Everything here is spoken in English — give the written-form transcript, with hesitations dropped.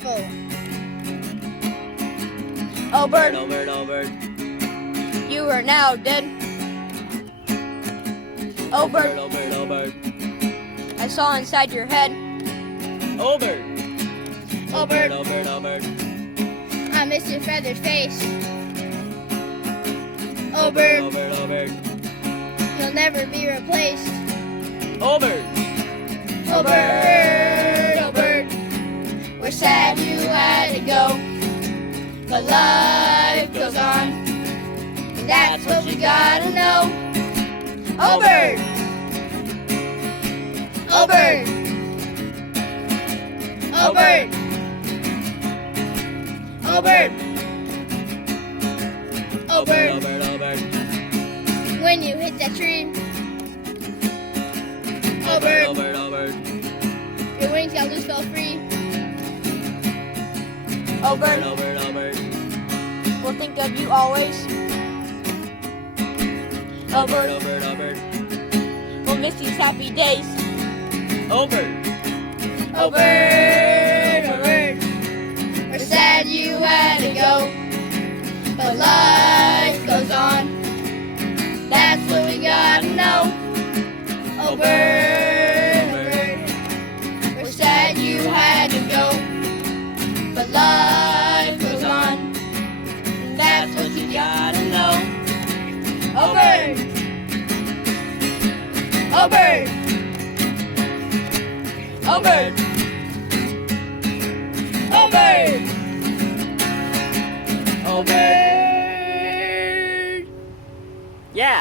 careful. Oh bird, oh bird, oh bird. you are now dead. Oh bird, oh bird, oh bird. I saw inside your head. Oh bird, Oh bird, oh bird, oh bird. I miss your feathered face. Oh bird, oh bird, oh bird. you'll never be replaced. Oh bird, Oh bird, oh bird, we're sad you had to go, but life goes on, and that's what we gotta know. Oh bird, oh bird, oh bird, oh bird, oh oh bird, bird, oh bird. when you hit that tree. Oh oh bird, bird, oh bird. your wings got loose, fell free. Oh bird, oh bird, oh bird. we'll think of you always. Oh bird, oh bird, oh bird. we'll miss these happy days. Oh bird, Oh bird, oh bird, we're sad you had to go, but life goes on, that's what we gotta know. Oh bird, oh bird, we're sad you had to go, but life goes on, that's what you gotta know. Oh bird, oh bird, oh bird, oh bird, oh bird. Yeah.